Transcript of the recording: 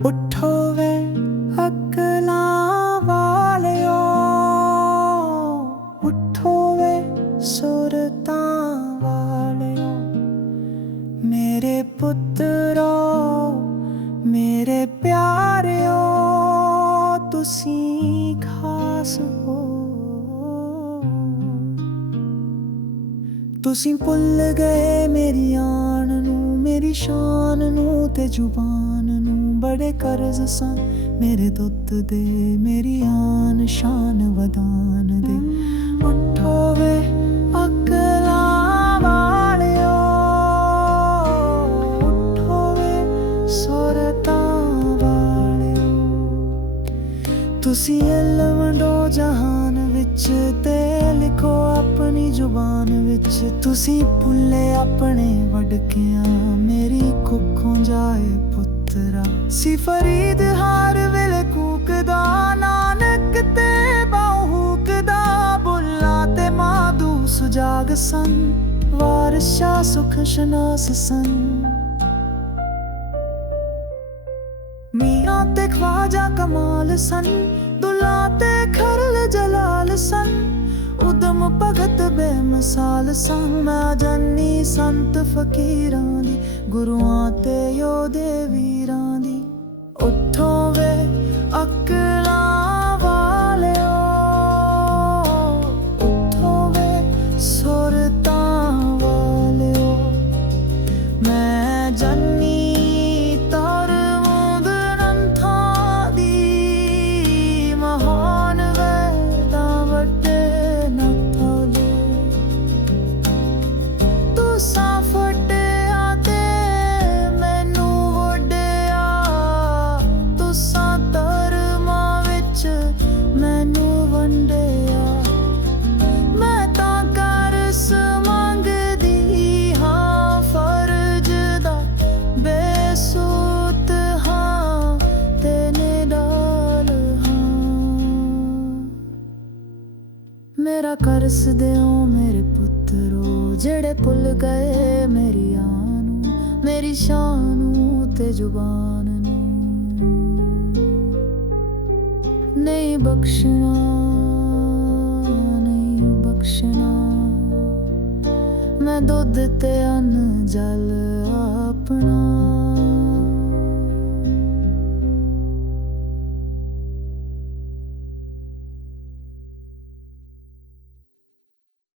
ਉੱਠੋ ਵੇ ਅਕਲਾਂ ਵਾਲਿਓ ਉੱਠੋ ਵੇ ਸੁਰਤਾਂ ਵਾਲਿਓ ਮੇਰੇ ਪੁੱਤਰੋ ਮੇਰੇ ਪਿਆਰਿਓ ਤੁਸੀਂ ਖਾਸ ਹੋ ਤੁਸੀਂ ਭੁੱਲ ਗਏ ਮੇਰੀ ਆਣ ਨੂੰ, ਮੇਰੀ ਸ਼ਾਨ ਨੂੰ ਤੇ ਜ਼ੁਬਾਨ ਨੂੰ। ਬੜੇ ਕਰਜ਼ ਸਨ ਮੇਰੇ ਦੁੱਧ ਦੇ, ਮੇਰੀ ਆਨ ਸ਼ਾਨ ਵਦਾਨ ਦੇ। ਉੱਠੋ ਵੇ ਤੁਸੀਂ ਇਲਮ ਵੰਡੋ ਜਹਾਨ ਵਿੱਚ ਤੇ ਲਿਖੋ ਆਪਣੀ ਜ਼ੁਬਾਨ ਵਿੱਚ। ਤੁਸੀਂ ਭੁੱਲੇ ਆਪਣੇ ਵਡਕਿਆਂ, ਮੇਰੀ ਕੁੱਖੋਂ ਜਾਏ ਪੁੱਤਰਾ। ਸੀ ਫਰੀਦ ਹਾਰ ਵੇਲੇ ਕੂਕਦਾ, ਨਾਨਕ ਤੇ ਬਾਹੂਕਦਾ ਬੁੱਲਾ ਤੇ ਮਾਦੂ ਸੁਜਾਗ ਸਨ ਵਾਰਸ਼ਾ ਸੁਖ ਸ਼ਨਾਸ ਸਨ ਤੇ ਖਵਾਜਾ ਕਮਾਲ ਸਨ, ਦੁਲਾ ਤੇ ਖਰਲ ਜਲਾਲ ਸਨ, ਉਦਮ ਭਗਤ ਬੇਮਿਸਾਲ ਸਨ। ਮੈਂ ਜਾਨੀ ਸੰਤ ਫਕੀਰਾਂ ਦੀ, ਗੁਰੂਆਂ ਤੇ ਯੋਧੇ ਵੀਰਾਂ ਤੂੰ ਸਾਫਟਿਆ ਤੇ ਮੈਨੂੰ ਵਡਿਆ ਤੁਸਾਂ ਧਰਮਾਂ ਵਿੱਚ ਮੈਨੂੰ ਵੰਡਿਆ। ਮੈਂ ਤਾਂ ਕਰਸ ਮੰਗਦੀ ਹਾਂ, ਫਰਜ਼ ਦਾ ਬੇਸੂਤ ਹਾਂ ਤੇ ਨਿਡਾਲ ਹਾਂ। ਮੇਰਾ ਕਰਸ ਦਿਓ ਮੇਰੇ ਪੁੱਤਰੋ। ਜਿਹੜੇ ਭੁੱਲ ਗਏ ਮੇਰੀ ਆਨੂੰ ਮੇਰੀ ਸ਼ਾਨ ਨੂੰ ਤੇ ਜ਼ੁਬਾਨ ਨੂੰ। ਨਹੀਂ ਬਖਸ਼ਣਾ ਨਹੀਂ ਬਖਸ਼ਣਾ। ਮੈਂ ਦੁੱਧ ਤੇ ਅੰਨ ਜਲ